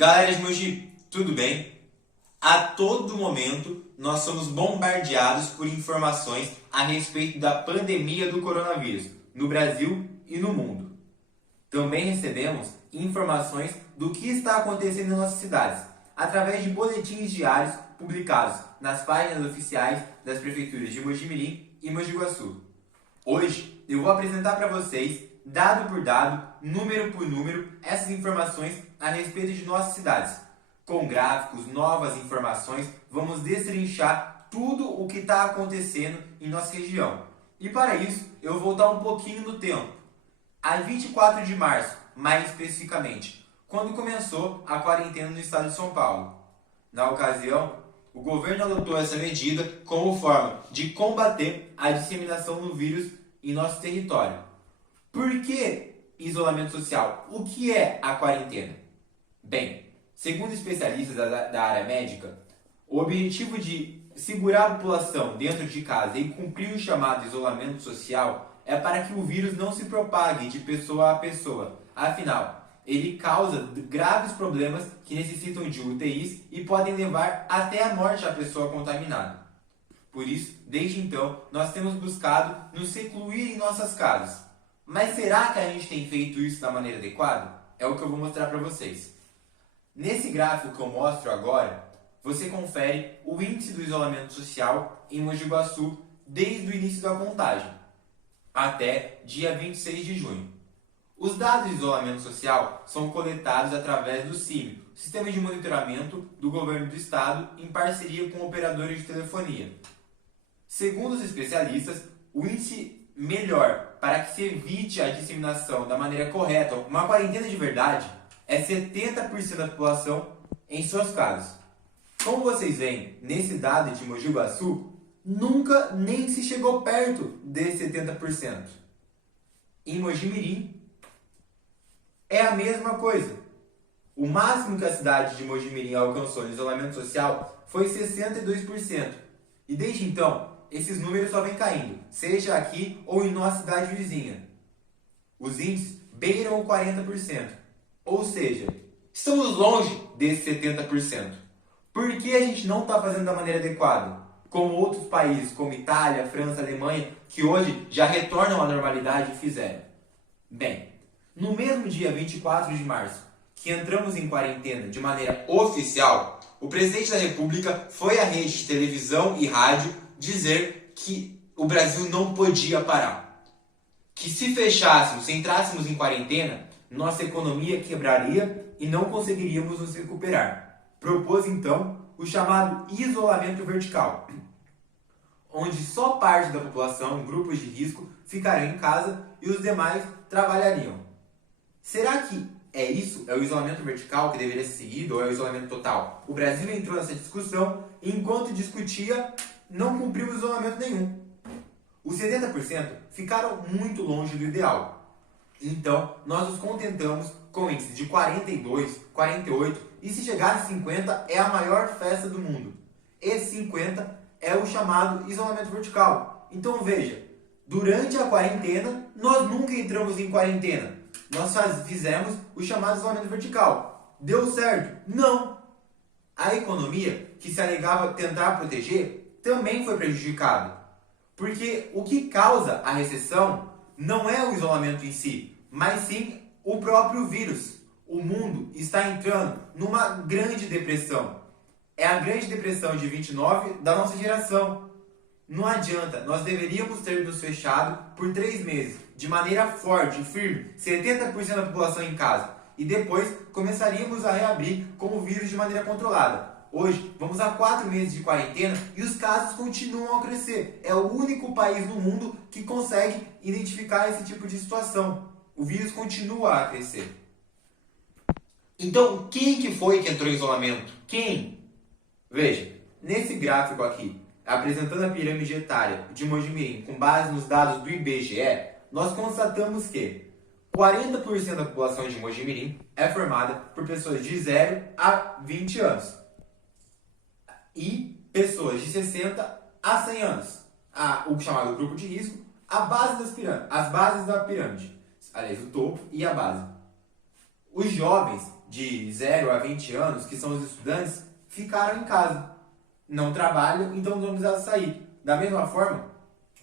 Galera de Mogi, tudo bem? A todo momento nós somos bombardeados por informações a respeito da pandemia do coronavírus no Brasil e no mundo. Também recebemos informações do que está acontecendo em nossas cidades, através de boletins diários publicados nas páginas oficiais das prefeituras de Mogi-mirim e Mogi Guaçu. Hoje eu vou apresentar para vocês, dado por dado, número por número, essas informações a respeito de nossas cidades. Com gráficos, novas informações, vamos destrinchar tudo o que está acontecendo em nossa região. E para isso, eu vou voltar um pouquinho no tempo. A 24 de março, mais especificamente, quando começou a quarentena no estado de São Paulo. Na ocasião, o governo adotou essa medida como forma de combater a disseminação do vírus em nosso território. Por que isolamento social? O que é a quarentena? Bem, segundo especialistas da área médica, o objetivo de segurar a população dentro de casa e cumprir o chamado isolamento social é para que o vírus não se propague de pessoa a pessoa. Afinal, ele causa graves problemas que necessitam de UTIs e podem levar até a morte à pessoa contaminada. Por isso, desde então, nós temos buscado nos recluir em nossas casas. Mas será que a gente tem feito isso da maneira adequada? É o que eu vou mostrar para vocês. Nesse gráfico que eu mostro agora, você confere o índice do isolamento social em Mogi Guaçu desde o início da contagem, até dia 26 de junho. Os dados de isolamento social são coletados através do CIMI, Sistema de Monitoramento do Governo do Estado, em parceria com operadores de telefonia. Segundo os especialistas, o índice melhor para que se evite a disseminação da maneira correta, uma quarentena de verdade, é 70% da população em suas casas. Como vocês veem nesse dado de Mogi Guaçu, nunca nem se chegou perto desse 70%. Em Mogi-mirim é a mesma coisa. O máximo que a cidade de Mogi-mirim alcançou no isolamento social foi 62%. E desde então, esses números só vêm caindo, seja aqui ou em nossa cidade vizinha. Os índices beiram o 40%. Ou seja, estamos longe desse 70%. Por que a gente não está fazendo da maneira adequada? Como outros países, como Itália, França, Alemanha, que hoje já retornam à normalidade e fizeram. Bem, no mesmo dia 24 de março, que entramos em quarentena de maneira oficial, o presidente da República foi à rede de televisão e rádio dizer que o Brasil não podia parar. Que se fechássemos, se entrássemos em quarentena, nossa economia quebraria e não conseguiríamos nos recuperar. Propôs então o chamado isolamento vertical, onde só parte da população, grupos de risco, ficariam em casa e os demais trabalhariam. Será que é isso? É o isolamento vertical que deveria ser seguido ou é o isolamento total? O Brasil entrou nessa discussão e enquanto discutia, não cumpriu isolamento nenhum. Os 70% ficaram muito longe do ideal. Então, nós nos contentamos com índice de 42, 48 e se chegar a 50 é a maior festa do mundo. Esse 50 é o chamado isolamento vertical. Então veja, durante a quarentena, nós nunca entramos em quarentena. Nós fizemos o chamado isolamento vertical. Deu certo? Não! A economia, que se alegava tentar proteger, também foi prejudicada. Porque o que causa a recessão não é o isolamento em si, mas sim o próprio vírus. O mundo está entrando numa grande depressão. É a grande depressão de 29 da nossa geração. Não adianta, nós deveríamos ter nos fechado por 3 meses, de maneira forte e firme, 70% da população em casa. E depois começaríamos a reabrir com o vírus de maneira controlada. Hoje, vamos a 4 meses de quarentena e os casos continuam a crescer. É o único país no mundo que consegue identificar esse tipo de situação. O vírus continua a crescer. Então, quem que foi que entrou em isolamento? Quem? Veja, nesse gráfico aqui, apresentando a pirâmide etária de Mogi-mirim com base nos dados do IBGE, nós constatamos que 40% da população de Mogi-mirim é formada por pessoas de 0 a 20 anos. E pessoas de 60 a 100 anos. O chamado grupo de risco, a base das pirâmides, as bases da pirâmide. Aliás, o topo e a base. Os jovens de 0 a 20 anos, que são os estudantes, ficaram em casa. Não trabalham, então não precisaram sair. Da mesma forma,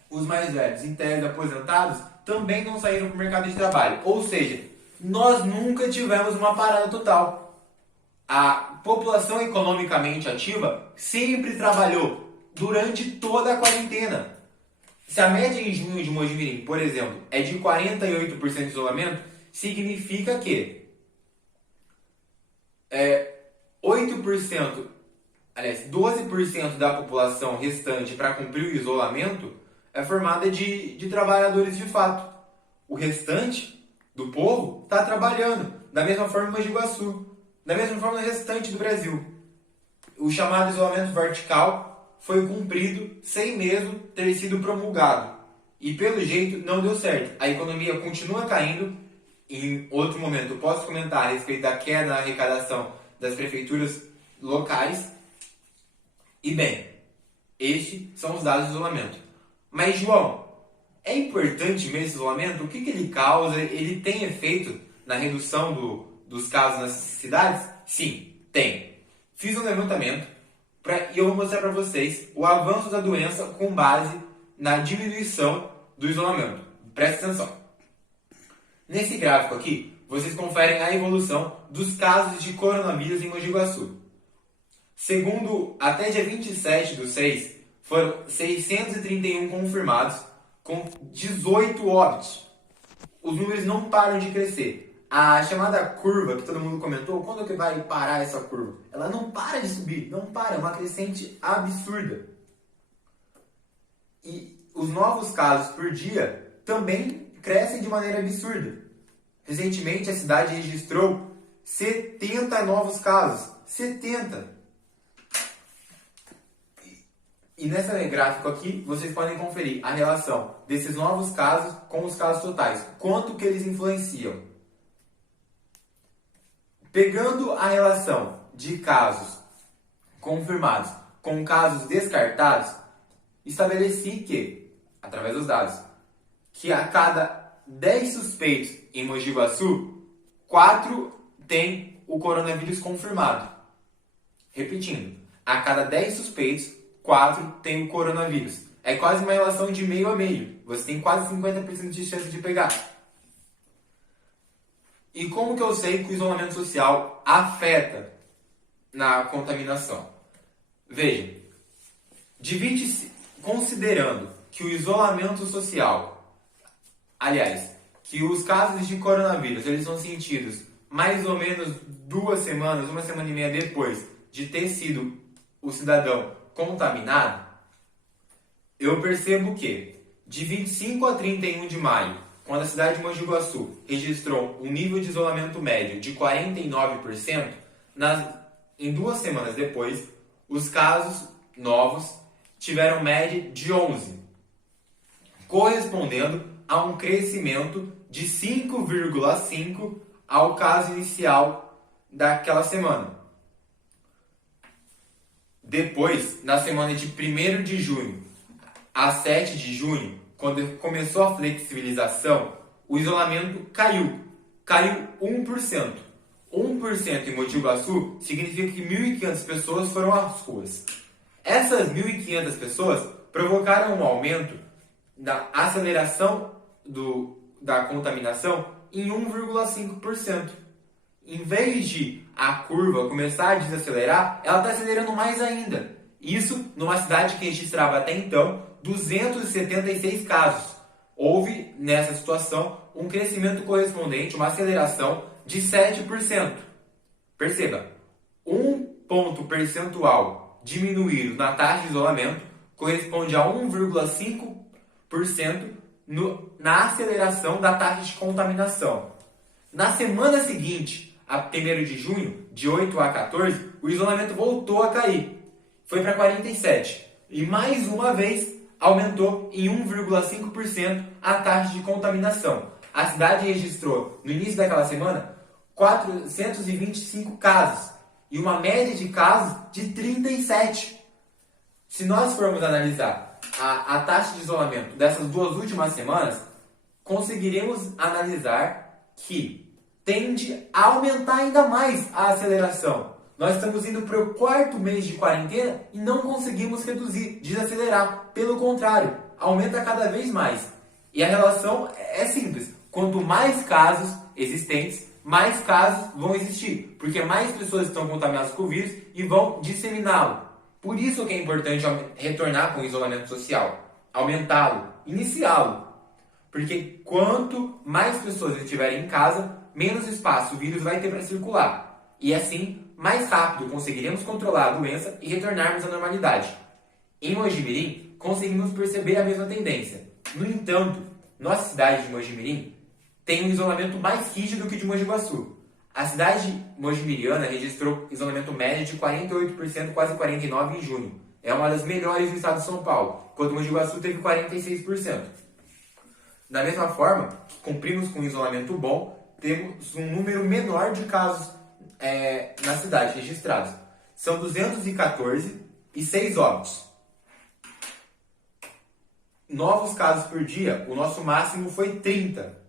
os mais velhos, em tese aposentados, também não saíram para o mercado de trabalho. Ou seja, nós nunca tivemos uma parada total. A população economicamente ativa sempre trabalhou durante toda a quarentena. Se a média em junho de Mojimirim, por exemplo, é de 48% de isolamento, significa que 12% da população restante para cumprir o isolamento é formada de trabalhadores de fato. O restante do povo está trabalhando, da mesma forma em Mogi Guaçu, da mesma forma no restante do Brasil. O chamado isolamento vertical foi cumprido sem mesmo ter sido promulgado. E pelo jeito não deu certo. A economia continua caindo. Em outro momento eu posso comentar a respeito da queda na arrecadação das prefeituras locais. E bem, estes são os dados do isolamento. Mas João, é importante mesmo esse isolamento? O que ele causa? Ele tem efeito na redução dos casos nas cidades? Sim, tem. Fiz um levantamento e eu vou mostrar para vocês o avanço da doença com base na diminuição do isolamento. Presta atenção. Nesse gráfico aqui, vocês conferem a evolução dos casos de coronavírus em Mogi Guaçu. Segundo, até dia 27/6, foram 631 confirmados, com 18 óbitos. Os números não param de crescer. A chamada curva, que todo mundo comentou, quando que vai parar essa curva? Ela não para de subir, não para, é uma crescente absurda. E os novos casos por dia também crescem de maneira absurda. Recentemente a cidade registrou 70 novos casos. 70! E nesse gráfico aqui, vocês podem conferir a relação desses novos casos com os casos totais. Quanto que eles influenciam. Pegando a relação de casos confirmados com casos descartados, estabeleci que, através dos dados, que a cada 10 suspeitos em Mogi Guaçu, 4 têm o coronavírus confirmado. Repetindo, a cada 10 suspeitos, 4 têm o coronavírus. É quase uma relação de meio a meio. Você tem quase 50% de chance de pegar. E como que eu sei que o isolamento social afeta na contaminação? Veja, considerando que o isolamento social, aliás, que os casos de coronavírus eles são sentidos mais ou menos 2 semanas, 1,5 depois de ter sido o cidadão contaminado, eu percebo que de 25 a 31 de maio, quando a cidade de Mogi Guaçu registrou um nível de isolamento médio de 49%, em 2 semanas depois, os casos novos tiveram média de 11%, correspondendo a um crescimento de 5,5% ao caso inicial daquela semana. Depois, na semana de 1º de junho a 7 de junho, quando começou a flexibilização, o isolamento caiu 1%. 1% em Mogi Guaçu significa que 1.500 pessoas foram às ruas. Essas 1.500 pessoas provocaram um aumento da aceleração da contaminação em 1,5%. Em vez de a curva começar a desacelerar, ela está acelerando mais ainda. Isso numa cidade que registrava até então 276 casos. Houve, nessa situação, um crescimento correspondente, uma aceleração de 7%. Perceba, 1 ponto percentual diminuído na taxa de isolamento corresponde a 1,5% na aceleração da taxa de contaminação. Na semana seguinte, a 1º de junho, de 8 a 14, o isolamento voltou a cair. Foi para 47%. E mais uma vez, aumentou em 1,5% a taxa de contaminação. A cidade registrou, no início daquela semana, 425 casos. E uma média de casos de 37. Se nós formos analisar a taxa de isolamento dessas 2 últimas semanas, conseguiremos analisar que tende a aumentar ainda mais a aceleração. Nós estamos indo para o 4º mês de quarentena e não conseguimos reduzir, desacelerar. Pelo contrário, aumenta cada vez mais. E a relação é simples. Quanto mais casos existentes, mais casos vão existir. Porque mais pessoas estão contaminadas com o vírus e vão disseminá-lo. Por isso que é importante retornar com o isolamento social. Aumentá-lo, iniciá-lo. Porque quanto mais pessoas estiverem em casa, menos espaço o vírus vai ter para circular. E assim, mais rápido conseguiremos controlar a doença e retornarmos à normalidade. Em Mojimirim, conseguimos perceber a mesma tendência. No entanto, nossa cidade de Mojimirim tem um isolamento mais rígido que de Mogi Guaçu. A cidade mojimiriana registrou isolamento médio de 48%, quase 49% em junho. É uma das melhores do estado de São Paulo, enquanto Mogi Guaçu teve 46%. Da mesma forma que cumprimos com um isolamento bom, temos um número menor de casos na cidade registrados. São 214 e 6 óbitos. Novos casos por dia, o nosso máximo foi 30.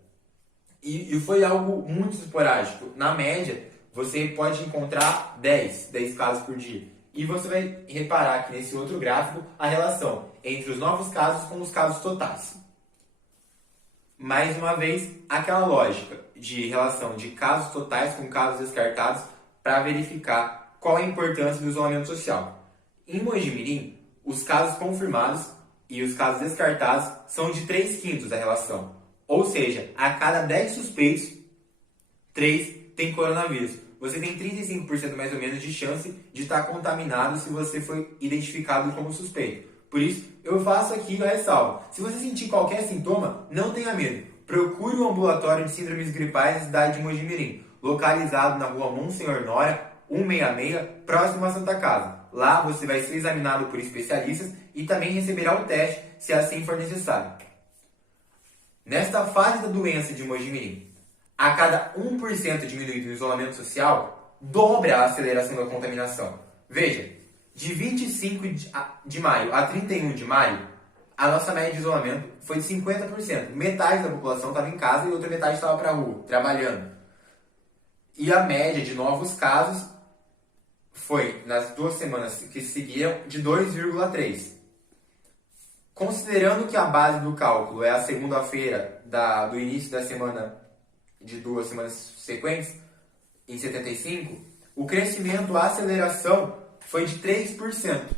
E foi algo muito esporádico. Na média, você pode encontrar 10 casos por dia. E você vai reparar aqui nesse outro gráfico a relação entre os novos casos com os casos totais. Mais uma vez, aquela lógica de relação de casos totais com casos descartados para verificar qual a importância do isolamento social. Em Mojimirim, os casos confirmados e os casos descartados são de 3/5 da relação. Ou seja, a cada 10 suspeitos, 3 têm coronavírus. Você tem 35% mais ou menos de chance de estar contaminado se você foi identificado como suspeito. Por isso, eu faço aqui a ressalva. Se você sentir qualquer sintoma, não tenha medo. Procure o ambulatório de síndromes gripais da cidade de Mojimirim, localizado na rua Monsenhor Nora, 166, próximo à Santa Casa. Lá você vai ser examinado por especialistas e também receberá o teste, se assim for necessário. Nesta fase da doença de Mojimirim, a cada 1% diminuído o isolamento social, dobra a aceleração da contaminação. Veja, de 25 de maio a 31 de maio, a nossa média de isolamento foi de 50%. Metade da população estava em casa e outra metade estava para a rua, trabalhando. E a média de novos casos foi, nas 2 semanas que seguiram, de 2,3. Considerando que a base do cálculo é a segunda-feira do início da semana, de 2 semanas sequentes, em 75, o crescimento, a aceleração foi de 3%.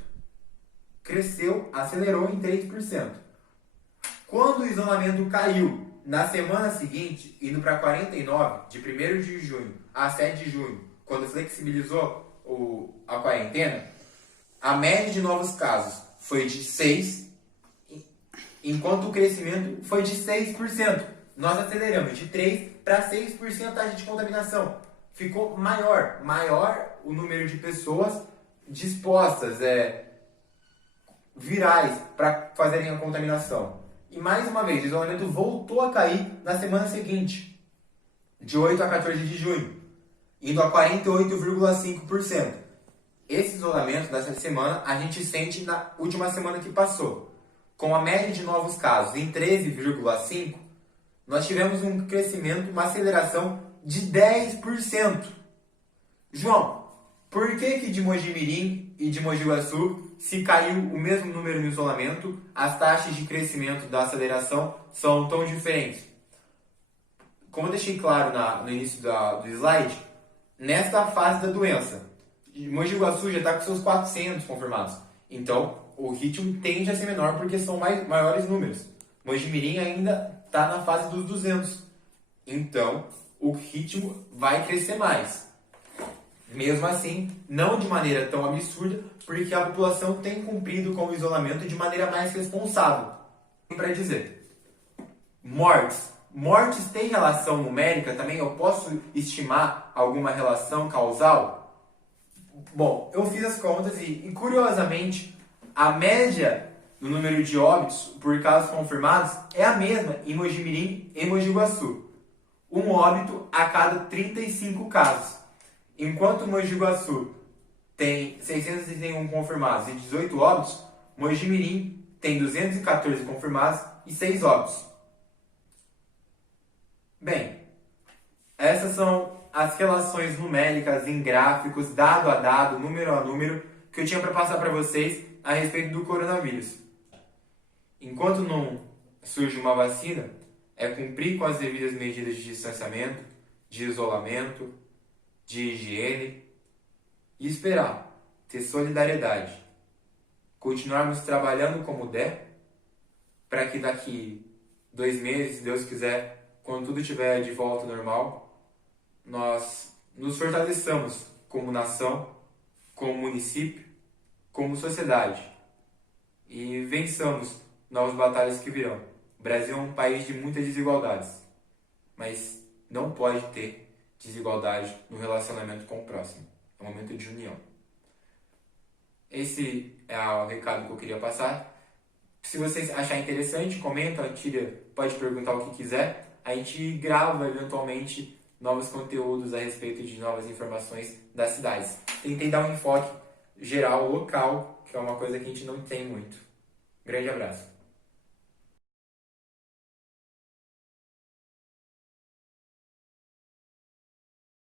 Acelerou em 3%. Quando o isolamento caiu na semana seguinte, indo para 49, de 1º de junho a 7 de junho, quando flexibilizou a quarentena, a média de novos casos foi de 6%, enquanto o crescimento foi de 6%. Nós aceleramos de 3% para 6% a taxa de contaminação. Ficou maior o número de pessoas dispostas, virais, para fazerem a contaminação. E mais uma vez, o isolamento voltou a cair na semana seguinte, de 8 a 14 de junho, indo a 48,5%. Esse isolamento dessa semana a gente sente na última semana que passou. Com a média de novos casos em 13,5%, nós tivemos um crescimento, uma aceleração de 10%. João, por que de Mojimirim e de Mogi Guaçu, se caiu o mesmo número no isolamento, as taxas de crescimento da aceleração são tão diferentes? Como eu deixei claro no início do slide, nesta fase da doença, Mogi Guaçu já está com seus 400 confirmados. Então, o ritmo tende a ser menor porque são maiores números. Mojimirim ainda está na fase dos 200. Então, o ritmo vai crescer mais. Mesmo assim, não de maneira tão absurda, porque a população tem cumprido com o isolamento de maneira mais responsável. Para dizer, mortes têm relação numérica também? Eu posso estimar alguma relação causal? Bom, eu fiz as contas e curiosamente, a média do número de óbitos por casos confirmados é a mesma em Mojimirim e Mogi Guaçu. Um óbito a cada 35 casos. Enquanto Mogi Guaçu tem 661 confirmados e 18 óbitos, Mojimirim tem 214 confirmados e 6 óbitos. Bem, Essas são as relações numéricas em gráficos, dado a dado, número a número, que eu tinha para passar para vocês a respeito do coronavírus. Enquanto não surge uma vacina, é cumprir com as devidas medidas de distanciamento, de isolamento, de higiene e esperar, ter solidariedade. Continuarmos trabalhando como der, para que daqui 2 meses, se Deus quiser, quando tudo estiver de volta ao normal, nós nos fortaleçamos como nação, como município, como sociedade e vençamos novas batalhas que virão. O Brasil é um país de muitas desigualdades, mas não pode ter desigualdade no relacionamento com o próximo. É um momento de união. Esse é o recado que eu queria passar. Se vocês acharem interessante, comenta, pode perguntar o que quiser. A gente grava eventualmente novos conteúdos a respeito de novas informações das cidades. Tentei dar um enfoque geral, local, que é uma coisa que a gente não tem muito. Grande abraço.